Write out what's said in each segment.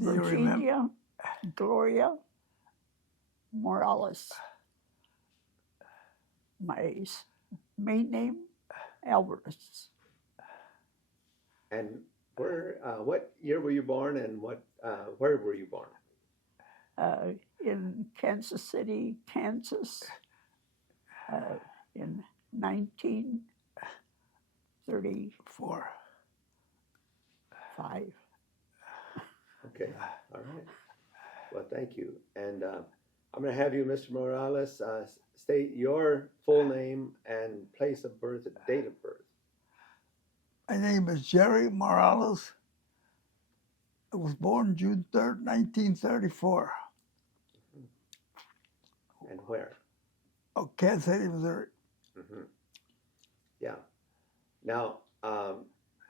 Do you remember? Viginia Gloria Morales. My main name, Alvarez. And what year were you born, and where were you born? In Kansas City, Kansas, in 1935. Okay, all right. Well, thank you. And I'm going to have you, Mr. Morales, state your full name and place of birth and date of birth. My name is Jerry Morales. I was born June 3rd, 1934. And where? Oh, Kansas City, Missouri. Mm-hmm. Yeah. Now,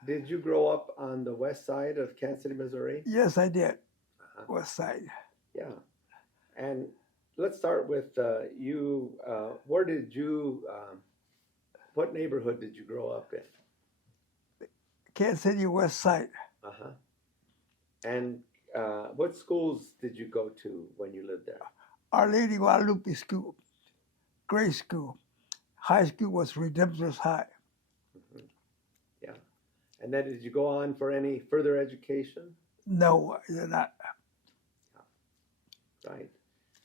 did you grow up on the west side of Kansas City, Missouri? Yes, I did. West side. Yeah. And let's start with you. Where did you, what neighborhood did you grow up in? Kansas City, West Side. Uh-huh. And what schools did you go to when you lived there? Our Lady Guadalupe School, grade school. High school was Redemptorist High. Mm-hmm. Yeah. And then did you go on for any further education? No, I did not. Right.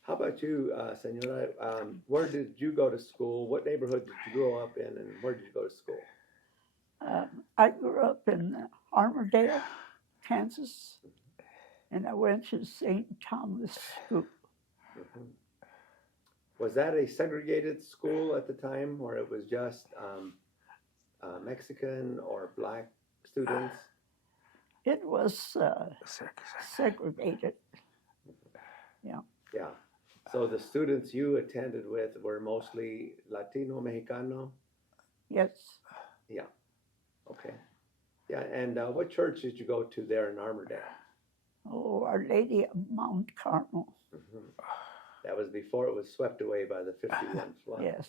How about you, Senora? Where did you go to school? What neighborhood did you grow up in, and where did you go to school? I grew up in Armourdale, Kansas, and I went to St. Thomas School. Mm-hmm. Was that a segregated school at the time, or it was just Mexican or black students? It was segregated. Yeah. Yeah. So the students you attended with were mostly Latino, Mexicano? Yes. Yeah. Okay. Yeah. And what church did you go to there in Armourdale? Oh, Our Lady of Mount Carmel. Mm-hmm. That was before it was swept away by the 51 flood. Yes.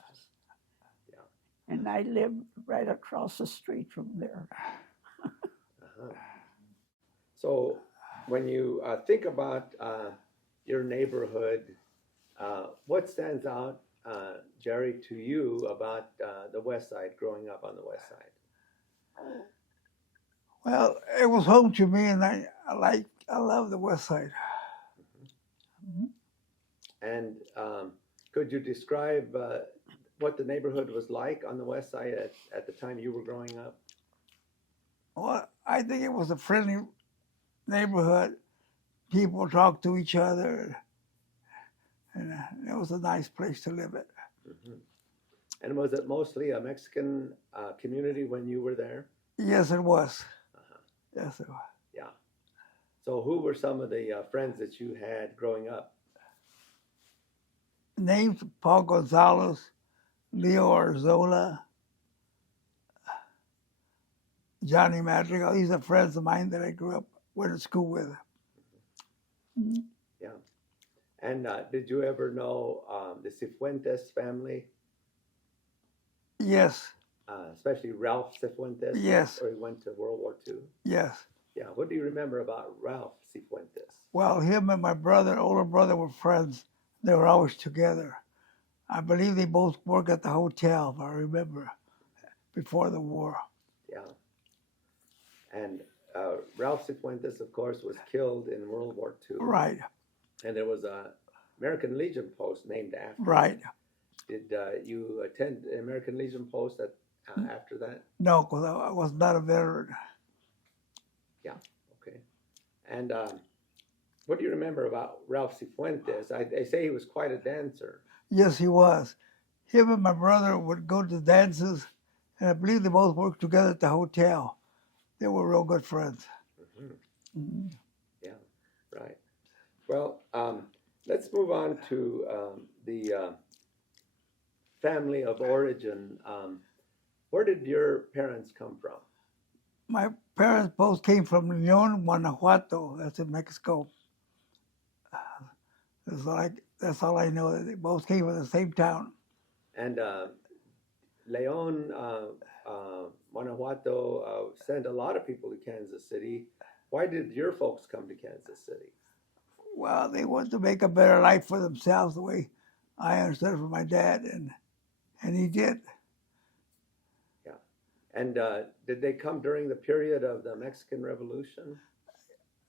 Yeah. And I lived right across the street from there. Uh-huh. So when you think about your neighborhood, what stands out, Jerry, to you about the West Side, growing up on the West Side? Well, it was home to me, and I love the West Side. Mm-hmm. And could you describe what the neighborhood was like on the West Side at the time you were growing up? Well, I think it was a friendly neighborhood. People talked to each other, and it was a nice place to live in. Mm-hmm. And was it mostly a Mexican community when you were there? Yes, it was. Uh-huh. Yes, it was. Yeah. So who were some of the friends that you had growing up? Names: Paul Gonzalez, Leo Arzola, Johnny Madrigal. These are friends of mine that I went to school with. Mm-hmm. Yeah. And did you ever know the Cifuentes family? Yes. Especially Ralph Cifuentes? Yes. Or he went to World War II? Yes. Yeah. What do you remember about Ralph Cifuentes? Well, him and my older brother, were friends. They were always together. I believe they both worked at the hotel, if I remember, before the war. Yeah. And Ralph Cifuentes, of course, was killed in World War II. Right. And there was a American Legion post named after him. Right. Did you attend the American Legion post after that? No, because I was not a veteran. Yeah, okay. And what do you remember about Ralph Cifuentes? They say he was quite a dancer. Yes, he was. Him and my brother would go to dances, and I believe they both worked together at the hotel. They were real good friends. Mm-hmm. Mm-hmm. Yeah, right. Well, let's move on to the family of origin. Where did your parents come from? My parents both came from León, Guanajuato. That's in Mexico. That's all I know. They both came from the same town. And León, Guanajuato sent a lot of people to Kansas City. Why did your folks come to Kansas City? Well, they wanted to make a better life for themselves, the way I understood it from my dad, and he did. Yeah. And did they come during the period of the Mexican Revolution?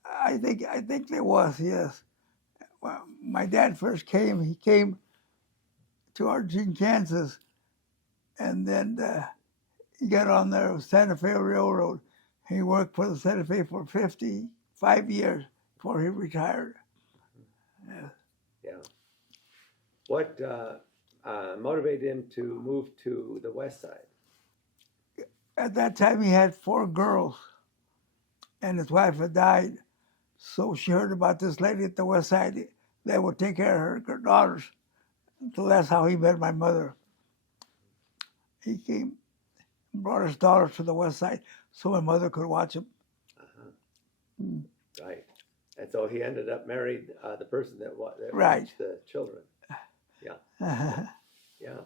I think there was, yes. Well, my dad first came. He came to Argentine, Kansas, and then he got on the Santa Fe Railroad. He worked for the Santa Fe for 55 years before he retired. Yeah. Yeah. What motivated him to move to the west side? At that time, he had 4 girls, and his wife had died. So she heard about this lady at the west side that would take care of her daughters. So that's how he met my mother. He came, brought his daughters to the west side so my mother could watch them. Right. And so he ended up married the person that Right. watched the children. Yeah. Yeah.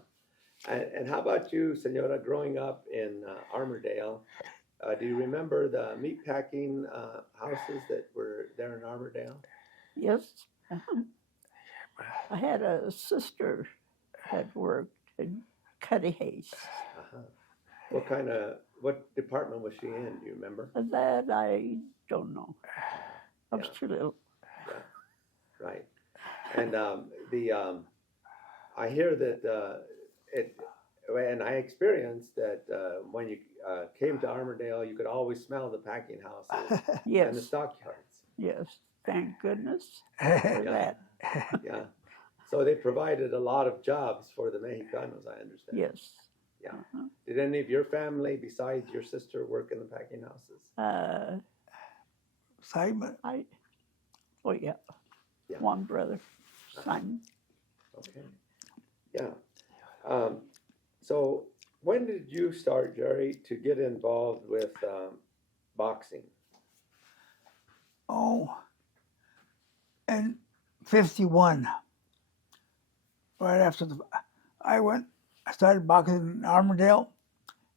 And how about you, Senora, growing up in Armourdale? Do you remember the meatpacking houses that were there in Armourdale? Yes. I had a sister that worked in Cuddy Hayes. What department was she in? Do you remember? That I don't know. I was too little. Yeah. Right. And I hear that and I experienced that when you came to Armourdale, you could always smell the packing houses and the Yes. stockyards. Yes. Thank goodness for Yeah. that. Yeah. So they provided a lot of jobs for the Mexicanos, I understand. Yes. Yeah. Did any of your family, besides your sister, work in the packing houses? Simon. Oh yeah. One brother, Simon. Okay. Yeah. So when did you start, Jerry, to get involved with boxing? Oh, in 51, right after I started boxing in Armourdale,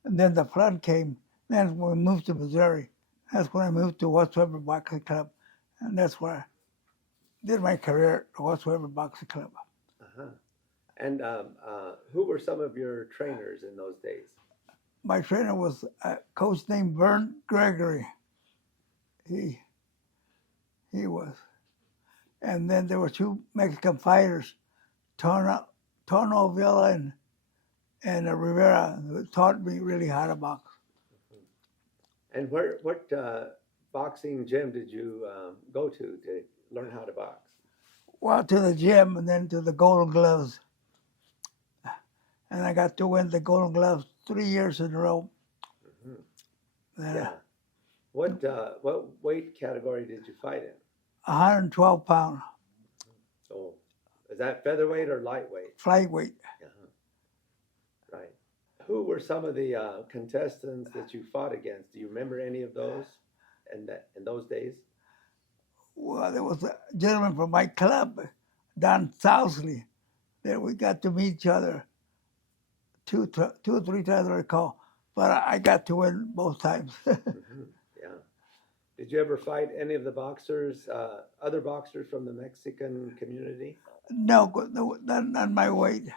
and then the flood came. Then when we moved to Missouri, that's when I moved to Whatsoever Boxing Club, and that's where I did my career at Whatsoever Boxing Club. Uh-huh. And who were some of your trainers in those days? My trainer was a coach named Vern Gregory. He was. And then there were 2 Mexican fighters, Tono Villa and Rivera, who taught me really how to box. And what boxing gym did you go to learn how to box? Well, to the gym and then to the Golden Gloves. And I got to win the Golden Gloves 3 years in a row. Yeah. What weight category did you fight in? 112 pound So is that featherweight or lightweight? flyweight. Right. Who were some of the contestants that you fought against? Do you remember any of those in those days? Well, there was a gentleman from my club, Don Sousley, that we got to meet each other two or three times, I recall. But I got to win both times. Yeah. Did you ever fight any of the boxers, other boxers from the Mexican community? No, not my weight.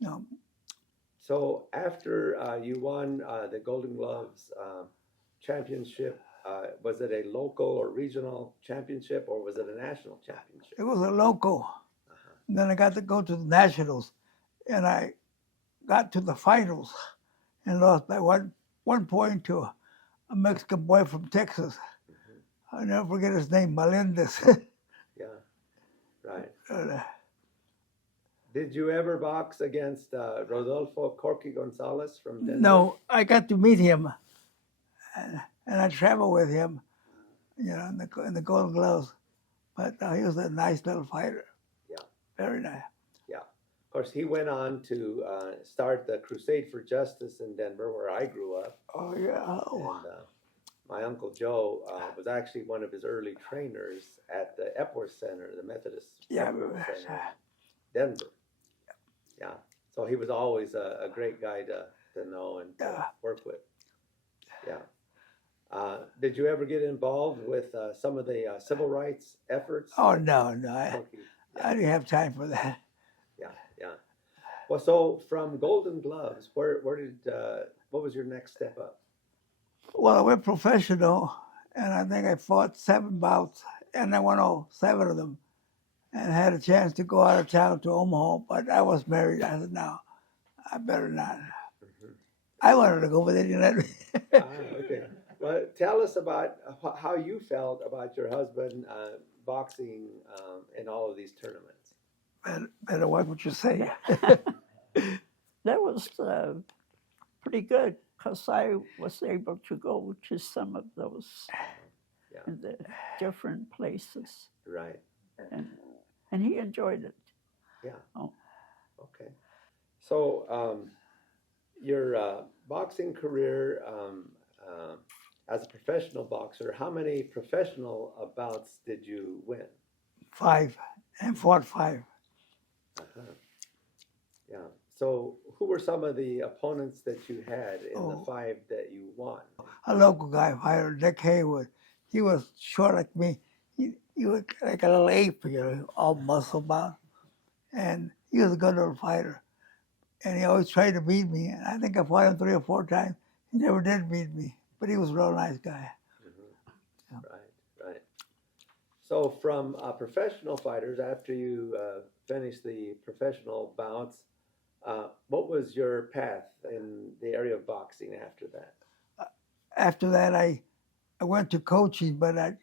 No. So after you won the Golden Gloves championship, was it a local or regional championship, or was it a national championship? It was a local. And then I got to go to the nationals, and I got to the finals and lost by one point to a Mexican boy from Texas. I'll never forget his name, Melendez. Yeah, right. Did you ever box against Rodolfo Corky Gonzalez from Denver? No, I got to meet him, and I traveled with him, in the Golden Gloves. But he was a nice little fighter. Yeah. Very nice. Yeah. Of course, he went on to start the Crusade for Justice in Denver, where I grew up. Oh, yeah. Oh. And my Uncle Joe was actually one of his early trainers at the Epworth Center, the Methodist Epworth Center in Denver. Yeah. So he was always a great guy to know and to work with. Yeah. Did you ever get involved with some of the civil rights efforts? Oh, no, Okay. I didn't have time for that. Yeah. Well, so from Golden Gloves, where did what was your next step up? Well, I went professional, and I think I fought 7 bouts, and I won all 7 of them, and had a chance to go out of town to Omaha, but I was married. I said, no, I better not. Mhm. I wanted to go, but they didn't let me. Okay. Well, tell us about how you felt about your husband boxing in all of these tournaments. Better watch what you say. That was pretty good because I was able to go to some of those Yeah. in the different places, Right. and he enjoyed it. Yeah. Oh. Okay. So your boxing career as a professional boxer, how many professional bouts did you win? 5, and fought 5. Uh-huh. Yeah. So who were some of the opponents that you had in the Oh. 5 that you won? A local guy hired Dick Haywood. He was short like me. He was like a little ape, all muscle bound. And he was a good little fighter. And he always tried to beat me. And I think I fought him 3 or 4 times. He never did beat me, but he was a real nice guy. Mm-hmm. Right. So from professional fighters, after you finished the professional bouts, what was your path in the area of boxing after that? After that, I went to coaching, but I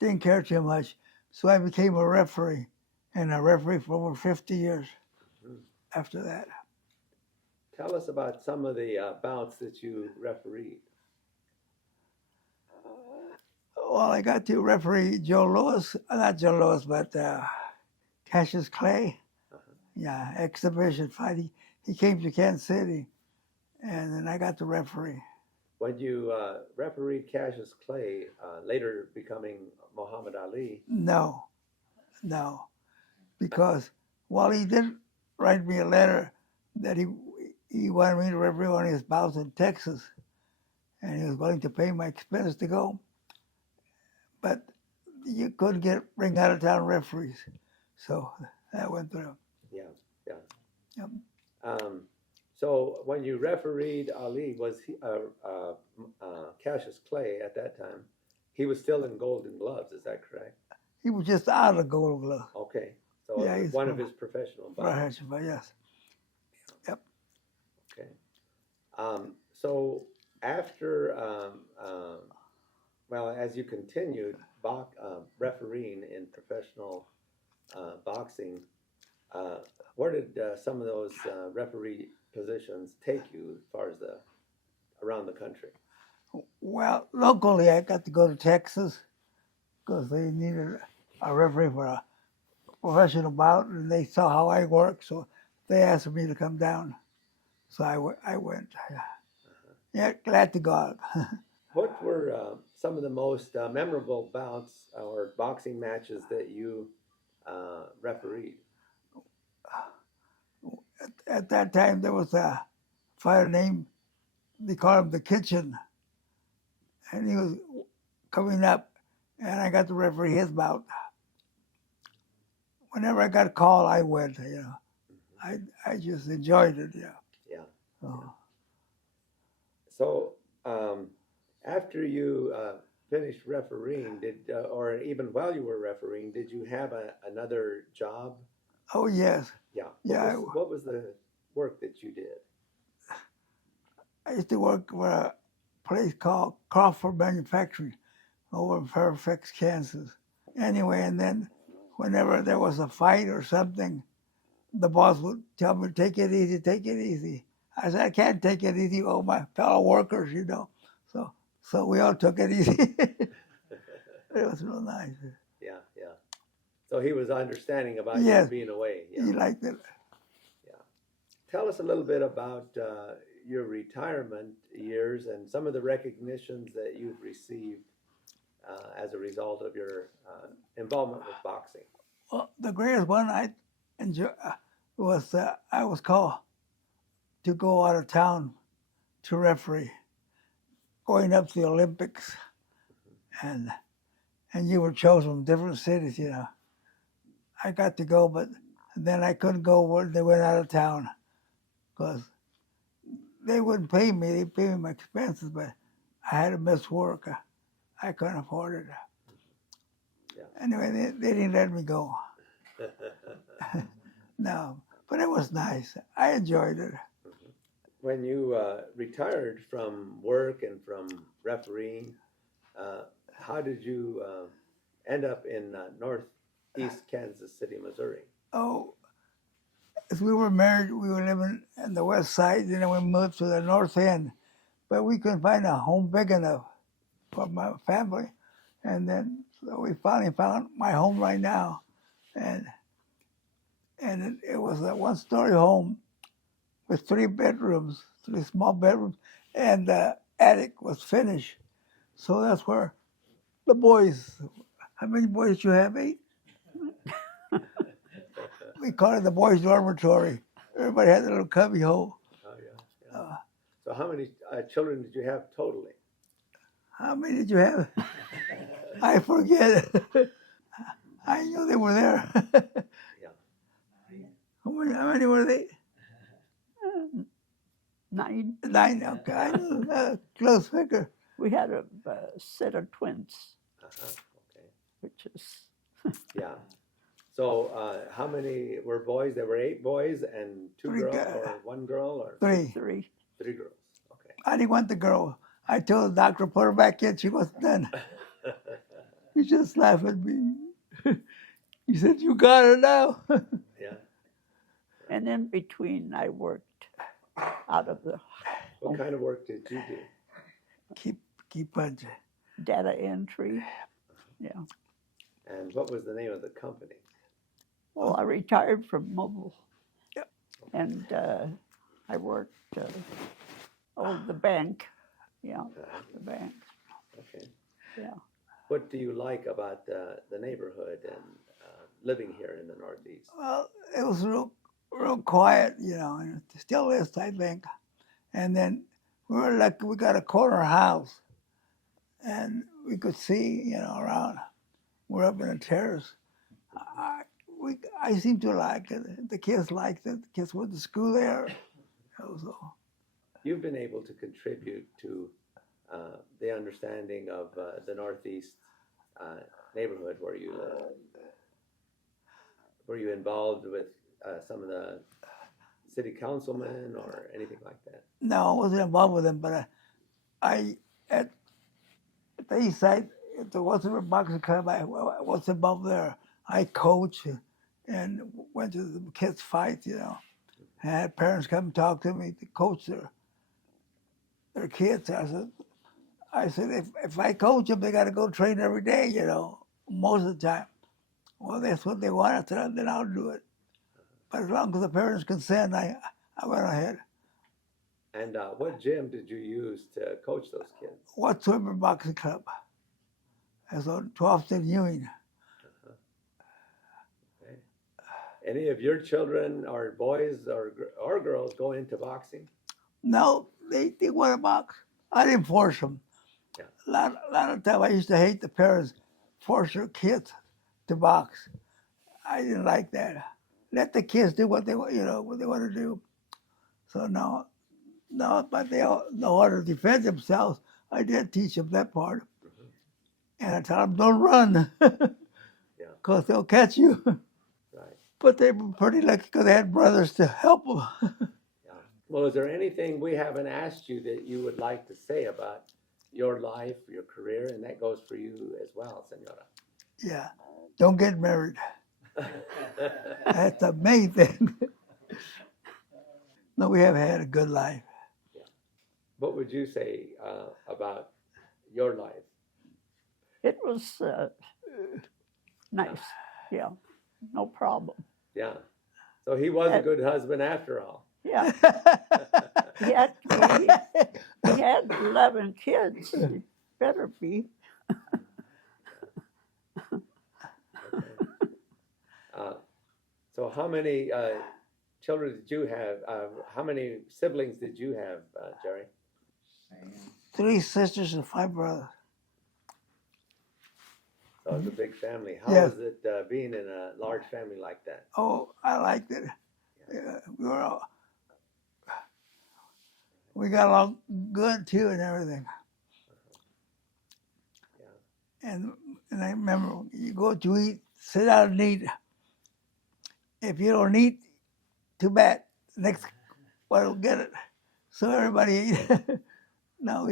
didn't care too much. So I became a referee, and a referee for over 50 years Mhm. after that. Tell us about some of the bouts that you refereed. Well, I got to referee Joe Louis, not Joe Louis, but Cassius Clay. Uh-huh. Yeah, exhibition fight. He came to Kansas City, and then I got to referee. When you refereed Cassius Clay, later becoming Muhammad Ali. No, because while he did write me a letter that he wanted me to referee one of his bouts in Texas, and he was willing to pay my expense to go, but you couldn't bring out of town referees, so that went through. Yeah. Yep. So when you refereed Ali, was he Cassius Clay at that time? He was still in Golden Gloves, is that correct? He was just out of Gold Glove. Okay, so Yeah, it was he's one of from- his professional bouts. Yes. Yep. Okay. So after, well, as you continued refereeing in professional boxing, where did some of those referee positions take you as far as around the country? Well, locally, I got to go to Texas because they needed a referee for a professional bout, and they saw how I work, so they asked me to come down. So I went. Yeah, glad to go out. What were some of the most memorable bouts or boxing matches that you refereed? At that time, there was a fighter named, they called him the Kitchen, and he was coming up, and I got to referee his bout. Whenever I got a call, I went. I just enjoyed it. Yeah. Yeah. So after you finished refereeing, or even while you were refereeing, did you have another job? Oh yes. Yeah. Yeah. What was the work that you did? I used to work for a place called Crawford Manufacturing over in Fairfax, Kansas. Anyway, and then whenever there was a fight or something, the boss would tell me, take it easy, take it easy. I said, I can't take it easy, all my fellow workers, So we all took it easy. It was real nice. Yeah. So he was understanding about you Yes. being away. He liked it. Tell us a little bit about your retirement years and some of the recognitions that you've received as a result of your involvement with boxing. Well, the greatest one I enjoyed was I was called to go out of town to referee. going up to the Olympics, and you were chosen from different cities. You know, I got to go, but then I couldn't go when they went out of town because they wouldn't pay me. They paid me my expenses, but I had to miss work. I couldn't afford it. Yeah. Anyway, they didn't let me go. No, but it was nice. I enjoyed it. When you retired from work and from refereeing, how did you end up in northeast Kansas City, Missouri? Oh, as we were married, we were living in the west side, and then we moved to the north end. But we couldn't find a home big enough for my family. And then so we finally found my home right now. And it was a one-story home with 3 bedrooms, 3 small bedrooms, and the attic was finished. So that's where the boys, how many boys did you have? 8? We call it the boys' dormitory. Everybody had a little cubby hole. Oh, yeah. So how many children did you have totally? How many did you have? I forget. I knew they were there. Yeah. How many were they? 9. 9. Okay, I knew close figure. We had a set of twins, Okay. which is Yeah. So how many were boys? There were 8 boys and 2 3 girls, guys. or 1 girl, or 3. 3. 3 girls. Okay. I didn't want the girl. I told the doctor put her back in. She wasn't done. He just laughed at me. He said, "You got her now." Yeah. And in between, I worked out of the What kind of work did you do? Keep punching. data entry. Yeah. And what was the name of the company? Well, I retired from mobile. Yep. And I worked, the bank. Yeah, the bank. Okay. Yeah. What do you like about the neighborhood and living here in the Northeast? Well, it was real quiet, you know, and it still is, I think. And then we were lucky we got a corner house, and we could see, you know, around. We're up in a terrace. I seem to like it. The kids liked it. The kids went to school there. So, You've been able to contribute to the understanding of the Northeast neighborhood where you live. Were you involved with some of the city councilmen or anything like that? no, I wasn't involved with them, but I at the east side, at the Western Boxing Club, I was involved there. I coached and went to the kids' fights, you know. And I had parents come talk to me to coach their kids. I said, if I coach them, they got to go train every day, you know, most of the time. Well, that's what they want. I said, then I'll do it. But as long as the parents consent, I went ahead. And what gym did you use to coach those kids? Whatsoever Boxing Club. That's on 12th and Ewing. Okay. Any of your children or boys or girls go into boxing? No, they want to box. I didn't force them. Yeah. A lot of time I used to hate the parents force their kids to box. I didn't like that. Let the kids do what they want, you know, what they want to do. So no, but they all know how to defend themselves. I did teach them that part. And I tell them, don't run, because they'll catch you. Right. But they were pretty lucky because they had brothers to help them. Yeah. Well, is there anything we haven't asked you that you would like to say about your life, your career, and that goes for you as well, Senora? Yeah, don't get married. That's the main thing. No, we have had a good life. Yeah. What would you say about your life? It was nice. Yeah, no problem. Yeah. So he was a good husband after all. Yeah. he had 11 kids. He better be. Okay. So how many children did you have? How many siblings did you have, Jerry? 3 sisters and 5 brothers. So it's a big family. How Yes. was it being in a large family like that? Oh, I liked it. We got along good too and everything. Yeah. And I remember you go to eat, sit down and eat. If you don't eat, too bad. Next one will get it. So everybody ate. No,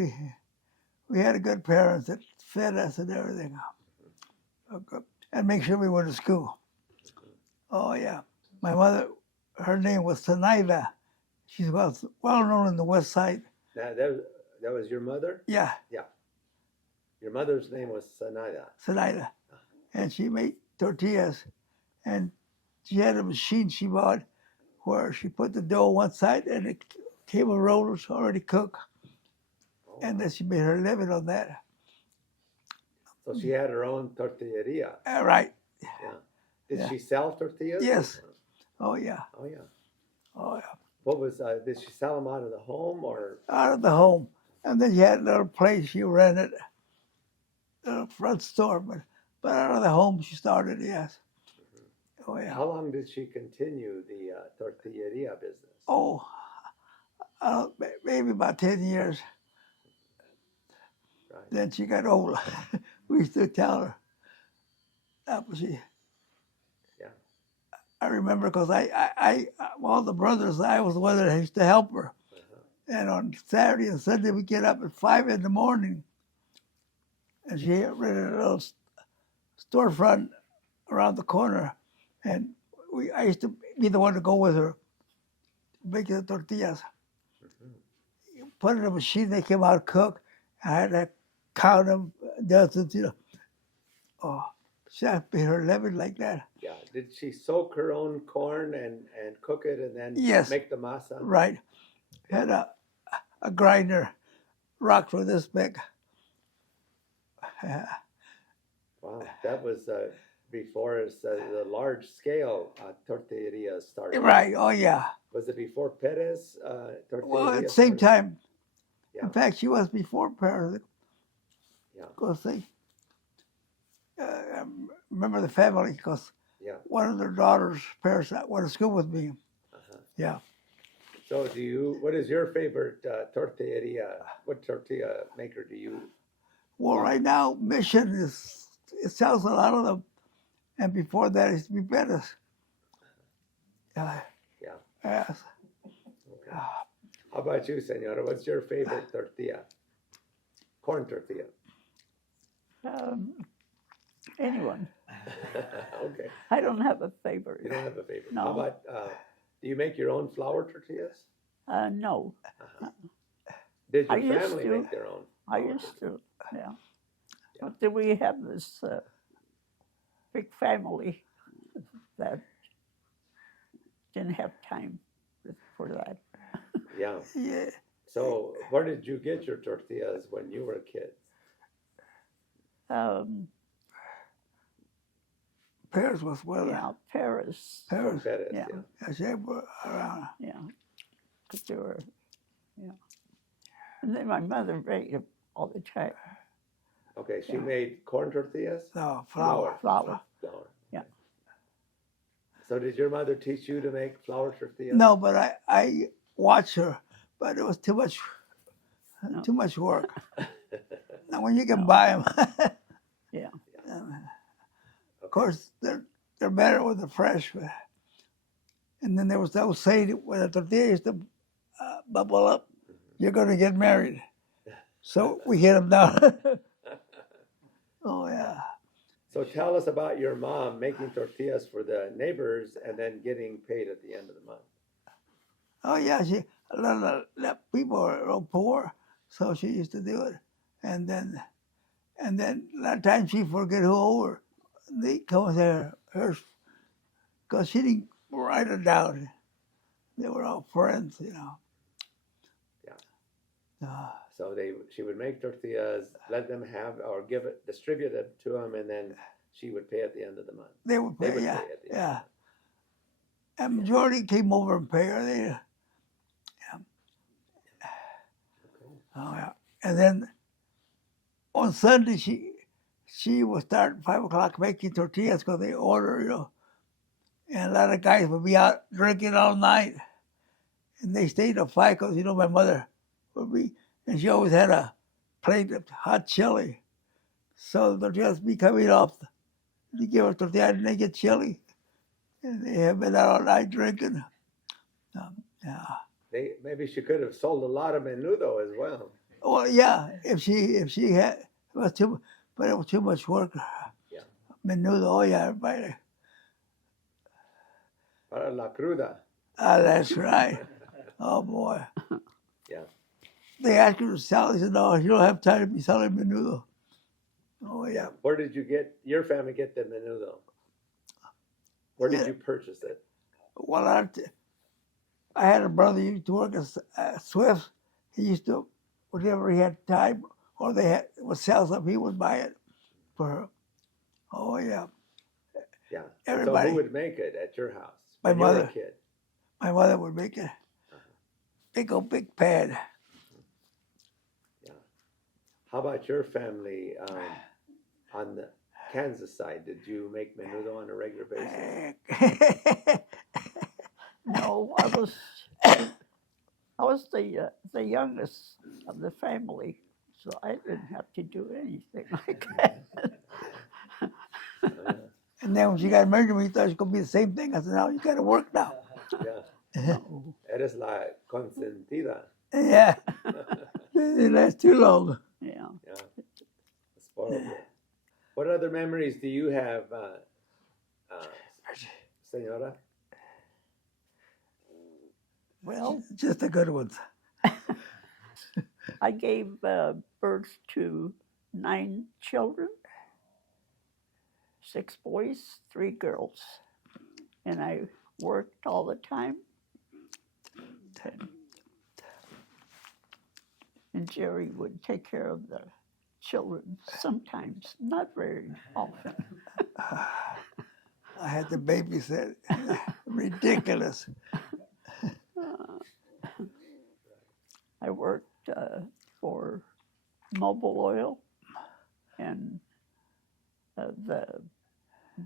we had a good parents that fed us and everything. And make sure we went to school. Oh yeah. My mother, her name was Sanaida. She was well known in the West Side. That was your mother? Yeah, Your mother's name was Sanaya. Sanaida. And she made tortillas. And she had a machine she bought where she put the dough one side and it came with rollers already cooked. Oh, And then she made her living on that. so she had her own tortilleria. Right. Yeah. Did Yeah. she sell tortillas? Yes. Oh yeah. Oh yeah. Oh yeah. What was? Did she sell them out of the home or? Out of the home. And then you had a little place she rented, a little front store, but out of the home she started, yes. Oh yeah. How long did she continue the tortilleria business? Oh, maybe about 10 years. Right. Then she got old. We used to tell her. That was she. Yeah. I remember because all the brothers, I was the one that used to help her. And on Saturday and Sunday, we get up at 5 in the morning. And she rented a little storefront around the corner. And I used to be the one to go with her, making the tortillas. Put in a machine, they came out cooked. I had to count them, dozens, Oh, she had to pay her living like that. Yeah. Did she soak her own corn and cook it and then Yes. make the masa? Right. Had a grinder, rock for this big. Wow. That was before the large scale tortilleria started. Right, oh yeah. Was it before Perez tortilleria? Well, at the same time, Yeah. in fact, she was before Paris. Yeah. Because they, I remember the family, because Yeah. one of their daughters' parents went to school with me. Uh-huh. Yeah. So what is your favorite tortilleria? What tortilla maker do you? Well, right now, Mission it sells a lot of them. And before that, it used to be Bettis. Yeah. Yes. Okay. How about you, Senora? What's your favorite tortilla? Corn tortilla. Anyone. Okay. I don't have a favorite. You don't have a favorite. No. How about, do you make your own flour tortillas? No. Did I your used family to. make their own? I flour used tortillas? to, yeah. But then we have this big family that didn't have time for that. Yeah. Yeah. So where did you get your tortillas when you were a kid? Paris was well. Yeah, Paris. Paris. Perez, Yeah. Yes, they were around. Yeah, because they were, yeah. And then my mother made it all the time. Okay, she Yeah. made corn tortillas? No, flour. Flour. Flour. Yeah. So did your mother teach you to make flour tortillas? No, but I watched her, but it was too much No. too much work. Now when you can buy them, Yeah. of course they're better when they're fresh. And then there was that saying when a tortilla used to bubble up, you're going to get married. So we hit them down. Oh yeah. So tell us about your mom making tortillas for the neighbors and then getting paid at the end of the month. Oh yeah, a lot of people are real poor, so she used to do it, and then a lot of times she forget who owe her. They come with hers, because she didn't write it down. They were all friends, Yeah. So she would make tortillas, let them have or distribute it to them, and then she would pay at the end of the month. They would They pay, would yeah, pay at the end. yeah. And majority came over and paid her. Okay. Oh yeah. And then on Sunday, she would start at 5 o'clock making tortillas because they order, And a lot of guys would be out drinking all night. And they stayed till 5 because, my mother would be, and she always had a plate of hot chili. So the tortillas be coming off. You give her tortilla and they get chili. And they have been out all night drinking. Yeah. Maybe she could have sold a lot of menudo as well. Well, yeah, if she had, but it was too much work. Yeah. Menudo, oh yeah, everybody. Para la cruda. Ah, that's right. Oh boy. Yeah. They asked her to sell it. She said, no, you don't have time to be selling menudo. Oh yeah. Where did your family get the menudo? Where did you purchase it? Well, I had a brother who used to work at Swift. He used to, whenever he had time, or would sell something, he would buy it for her. Oh yeah. Yeah. Everybody. So who would make it at your house? My when you were mother. a kid? My mother would make it. Big pan. Yeah. How about your family on the Kansas side? Did you make menudo on a regular basis? No, I was the youngest of the family, so I didn't have to do anything like that. And then when she got married to me, she thought it was going to be the same thing. I said, no, you got to work now. Yeah. Eres la consentida. Yeah. It lasts too long. Yeah. Yeah. Spoiled. What other memories do you have, Senora? Well, Just the good ones. I gave birth to 9 children, 6 boys, 3 girls, and I worked all the time. And Jerry would take care of the children sometimes, not very often. I had to babysit. Ridiculous. I worked for Mobil Oil and the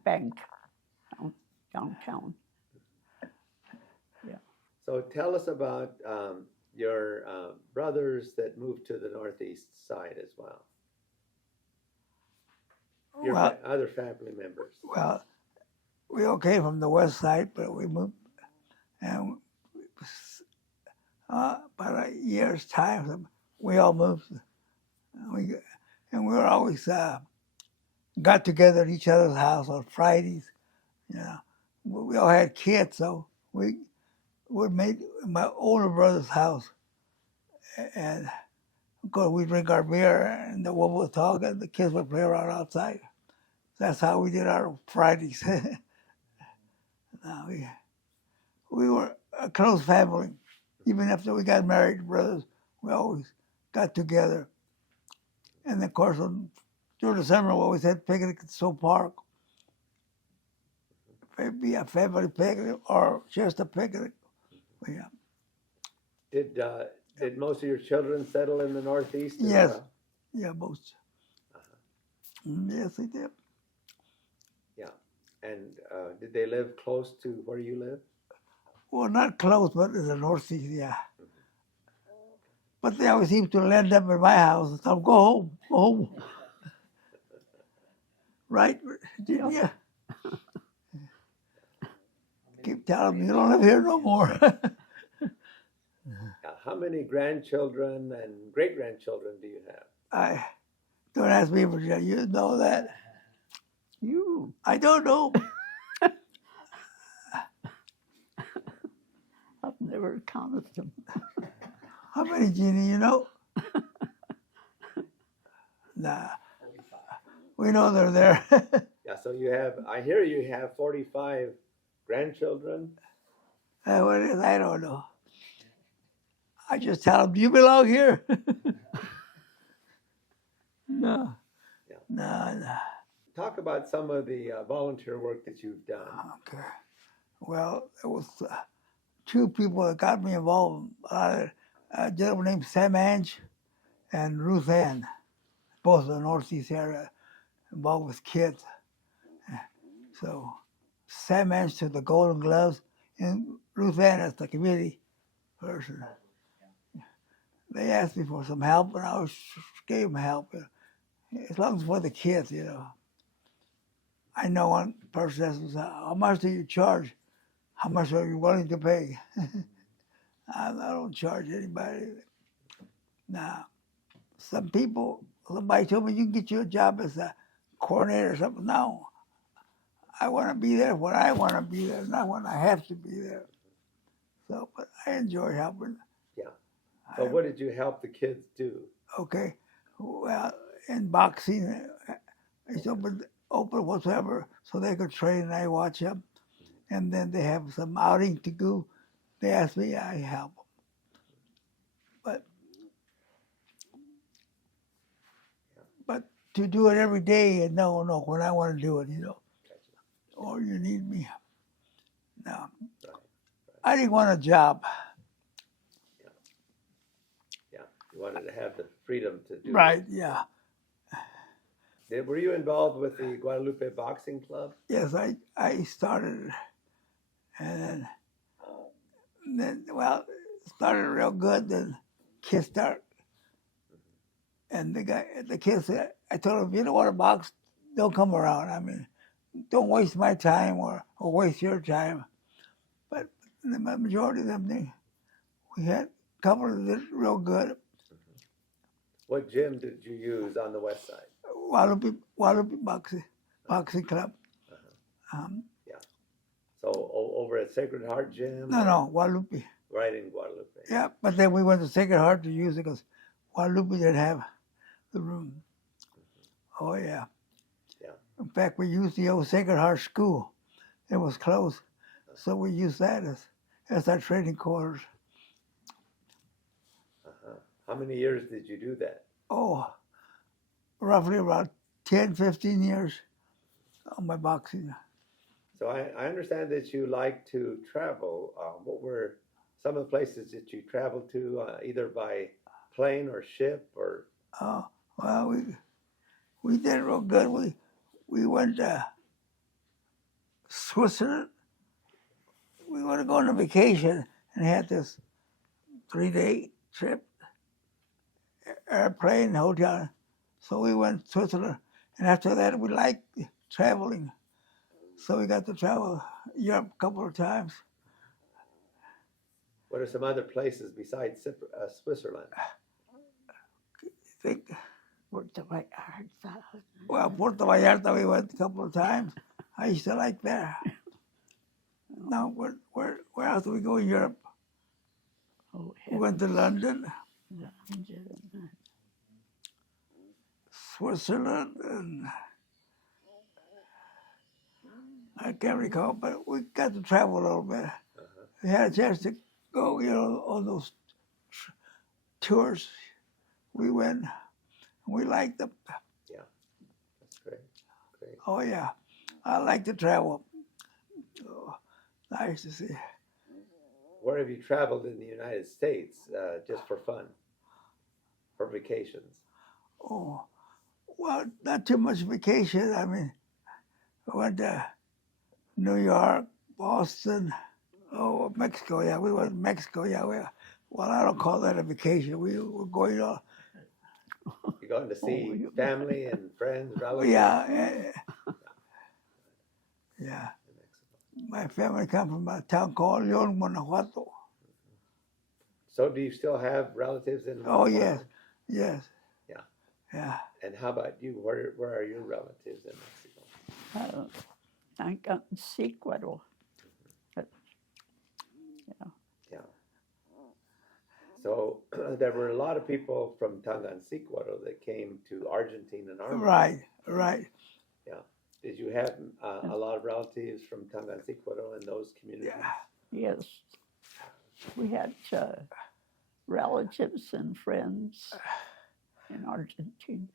bank downtown. Yeah. So tell us about your brothers that moved to the northeast side as well. Your other family members. Well, we all came from the west side, but we moved, and about a year's time, we all moved. And we were always got together at each other's house on Fridays. We all had kids, so we would meet at my older brother's house, and of course we drink our beer, and the woman would talk, and the kids would play around outside. That's how we did our Fridays. We were a close family. Even after we got married, brothers, we always got together. And of course, during the summer, we always had picnics at Soap Park. Maybe a family picnic or just a picnic. Yeah. Did most of your children settle in the northeast as Yes. well? Yeah, most. Yes, they did. Yeah. And did they live close to where you live? Well, not close, but in the northeast, yeah. But they always seem to land up at my house and tell them, go home. Right, Virginia? Keep telling them, you don't live here no more. How many grandchildren and great-grandchildren do you have? Don't ask me, Virginia, you know that. I don't know. I've never counted them. How many, Jeannie, you know? Nah. We know they're there. Yeah, so I hear you have 45 grandchildren. What it is, I don't know. I just tell them, do you belong here? No. Yeah. No. Talk about some of the volunteer work that you've done. Okay. Well, there was 2 people that got me involved. A gentleman named Sam Ange, and Ruth Ann, both in the Northeast area, involved with kids. So Sam answered the Golden Gloves, and Ruth Ann is the community person. They asked me for some help, and I gave them help. As long as for the kids, you know. I know one person asked me, how much do you charge? How much are you willing to pay? I don't charge anybody. Nah. Somebody told me you can get you a job as a coordinator or something. No. I want to be there when I want to be there, not when I have to be there. So, but I enjoy helping. Yeah. So what did you help the kids do? Okay. Well, in boxing, it's open whatever, so they could train and I watch them. And then they have some outing to do. They ask me, I help them. But to do it every day, no, when I want to do it, you know. Or you need me. No. I didn't want a job. Yeah. You wanted to have the freedom to do Right, it. yeah. Were you involved with the Guadalupe Boxing Club? Yes, I started, and then well, it started real good. Then kids start, and the kids said, I told them, if you don't want to box, don't come around. I mean, don't waste my time or waste your time. But the majority of them, we had a couple of did real good. What gym did you use on the west side? Guadalupe Boxing Club. So over at Sacred Heart Gym? No, Guadalupe. Right in Guadalupe. Yeah, but then we went to Sacred Heart to use it because Guadalupe didn't have the room. Oh, yeah. Yeah. In fact, we used the old Sacred Heart School. It was closed. So we used that as our training quarters. How many years did you do that? Oh, roughly about 10, 15 years on my boxing. So I understand that you like to travel. What were some of the places that you traveled to, either by plane or ship or? Well, we did real good. We went to Switzerland. We wanted to go on a vacation and had this 3-day trip, airplane, hotel. So we went to Switzerland, and after that we liked traveling. So we got to travel Europe a couple of times. What are some other places besides Switzerland? I think, Puerto Vallarta. well, Puerto Vallarta we went a couple of times. I used to like that. Now, where else do we go in Europe? Oh, We went to London, London. Switzerland, and I can't recall, but we got to travel a little bit. We had a chance to go, you know, on those tours. We went. We liked them. Yeah, that's great. Great. Oh yeah, I like to travel. Oh, nice to see. Where have you traveled in the United States, just for fun, for vacations? Oh, well, not too much vacation. I mean, I went to New York, Boston, Mexico. Yeah, we went to Mexico. Yeah, well, I don't call that a vacation. We were going on. You're going to see family and friends, relatives? Yeah. In Mexico. My family come from a town called León, Guanajuato. So do you still have relatives in Guanajuato? Oh, yes. Yeah. Yeah. And how about you? Where are your relatives in Mexico? Tangancicuaro. Yeah. So there were a lot of people from Tangancicuaro that came to Argentine and Argentine. Right. Yeah. Did you have a lot of relatives from Tangancicuaro in those communities? Yeah. Yes. We had relatives and friends in Argentina.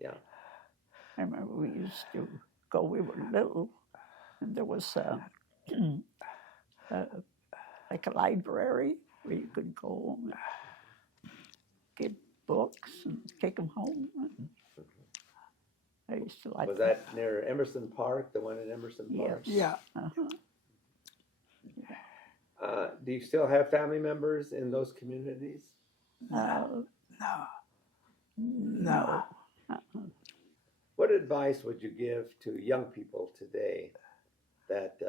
Yeah. I remember we used to go, we were little, and there was like a library where you could go. get books and take them home. And I used to like Was that near Emerson Park, the one in Emerson Park? Yes. Yeah. Uh-huh. Do you still have family members in those communities? No. No. Uh-uh. What advice would you give to young people today that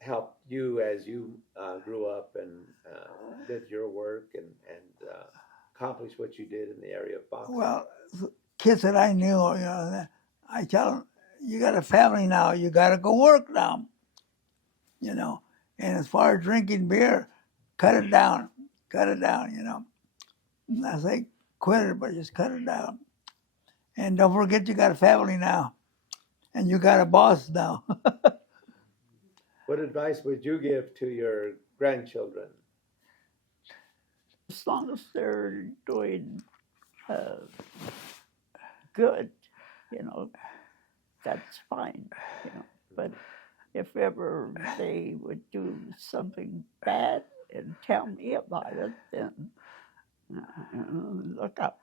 helped you as you grew up and did your work and accomplished what you did in the area of boxing? Well, kids that I knew, I tell them, you got a family now, you got to go work now. And as far as drinking beer, cut it down. And I say, quit it, but just cut it down. And don't forget you got a family now. And you got a boss now. What advice would you give to your grandchildren? As long as they're doing good, that's fine. But if ever they would do something bad and tell me about it, then look out.